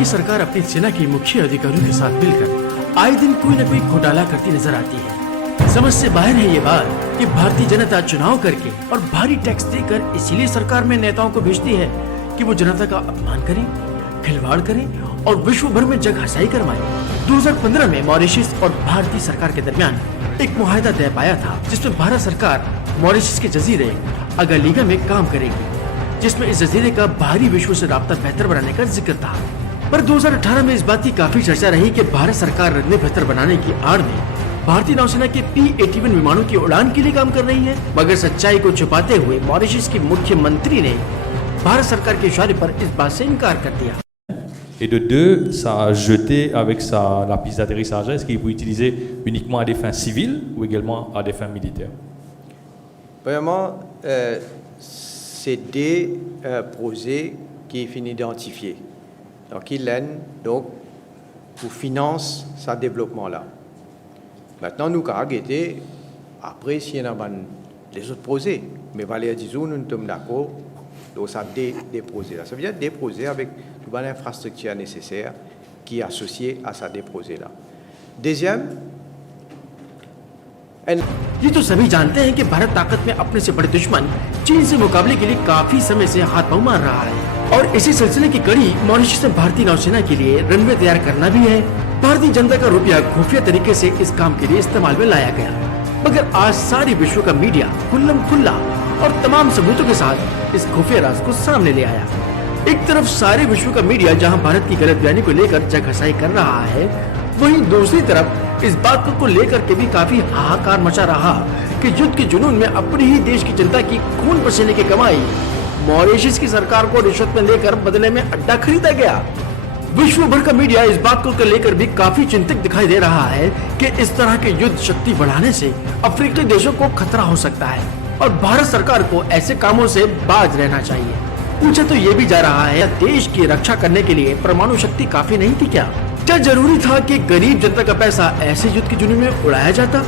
की सरकार अपनी सेना के मुख्य अधिकारियों के साथ मिलकर आए दिन कोई न कोई घोटाला करती नजर आती है। समझ से बाहर है ये बात कि भारतीय जनता चुनाव करके और भारी टैक्स देकर इसीलिए सरकार में नेताओं को भेजती है कि वो जनता का अपमान करें, खिलवाड़ करें और विश्व भर में जग हसाई करवाएं। 2015 में मॉरिशस और भारतीय सरकार के दरमियान एक मुआहदा तय पाया था, जिसमें भारत सरकार मॉरिशस के जजीरे अगालीगा में काम करेगी, जिसमें इस जजीरे का बाहरी विश्व से राब्ता बेहतर बनाने का जिक्र था। पर 2018 में इस बात की काफी चर्चा रही कि भारत सरकार रनवे बेहतर बनाने की आड़ में भारतीय नौसेना के P-81 विमानों की उड़ान के लिए काम कर रही है। मगर सच्चाई को छुपाते हुए मॉरिशस के मुख्यमंत्री ने भारत सरकार के इशारे पर इस बात से इनकार कर दिया। Et de deux, ça a jeté avec la piste d'atterrissage. Est-ce qu'il peut utiliser uniquement à des fins civiles ou également à des fins militaires? Vraiment, c'est des projets qui sont identifiés. Donc, il l'aide pour financer ce développement-là. Maintenant, nous avons guetté, après, s'il y en a les autres projets, mais Valérie disons, nous sommes d'accord, donc ça des projets là. Ça veut dire des projets avec toute l'infrastructure nécessaire qui est associée à ces projets-là. Deuxième, ये तो सभी जानते हैं कि भारत ताकत में अपने से बड़े दुश्मन चीन से मुकाबले के लिए काफी समय से हाथ पांव मार रहा है और इसी सिलसिले की कड़ी मॉरिशस में भारतीय नौसेना के लिए रनवे तैयार करना भी है। भारतीय जनता का रुपया खुफिया तरीके से इस काम के लिए इस्तेमाल में लाया गया, मगर आज सारी विश्व का मीडिया खुल्लम खुल्ला और तमाम सबूतों के साथ इस खुफिया राज को सामने ले आया। एक तरफ सारे विश्व का मीडिया जहां भारत की गलत बयानी को लेकर जगहसाई कर रहा है, वहीं दूसरी तरफ इस बात को लेकर के भी काफी हाहाकार मचा रहा कि युद्ध के जुनून में अपने ही देश की जनता की खून पसीने की कमाई मॉरिशस की सरकार को रिश्वत में लेकर बदले में अड्डा खरीदा गया। विश्व भर का मीडिया इस बात को लेकर भी काफी चिंतित दिखाई दे रहा है कि इस तरह के युद्ध शक्ति बढ़ाने से अफ्रीकी देशों को खतरा हो सकता है और भारत सरकार को ऐसे कामों से बाज रहना चाहिए। पूछा तो ये भी जा रहा है, देश की रक्षा करने के लिए परमाणु शक्ति काफी नहीं थी क्या? क्या जरूरी था कि गरीब जनता का पैसा ऐसे युद्ध के जुनून में उड़ाया जाता?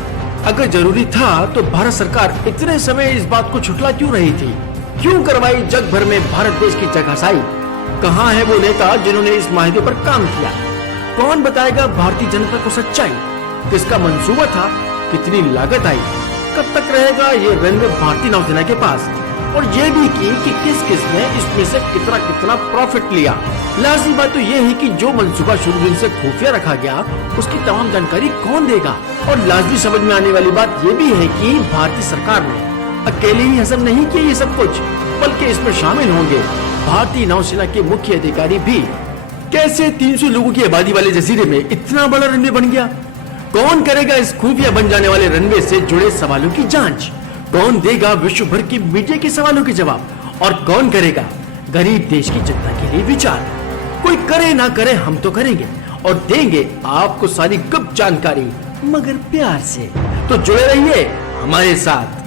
अगर जरूरी था तो भारत सरकार इतने समय इस बात को छुटला क्यों रही थी? क्यों करवाई जग भर में भारत देश की जगहसाई? कहाँ है वो नेता जिन्होंने इस माहिदे पर काम किया? कौन बताएगा भारतीय जनता को सच्चाई? किसका मंसूबा था? कितनी लागत आई? कब तक रहेगा ये रनवे भारतीय नौसेना के पास? और ये भी कि किस किस ने इसमें से कितना कितना प्रॉफिट लिया। लाजमी बात तो ये है कि जो मंसूबा शुरू दिन से खुफिया रखा गया उसकी तमाम जानकारी कौन देगा। और लाजमी समझ में आने वाली बात ये भी है कि भारतीय सरकार ने अकेले ही हजम नहीं किया ये सब कुछ, बल्कि इसमें शामिल होंगे भारतीय नौसेना के मुख्य अधिकारी भी। कैसे 300 लोगों की आबादी वाले जजीरे में इतना बड़ा रनवे बन गया? कौन करेगा इस खुफिया बन जाने वाले रनवे से जुड़े सवालों की जांच? कौन देगा विश्व भर की मीडिया के सवालों के जवाब? और कौन करेगा गरीब देश की जनता के लिए विचार? कोई करे ना करे, हम तो करेंगे और देंगे आपको सारी गुप्त जानकारी, मगर प्यार से। तो जुड़े रहिए हमारे साथ।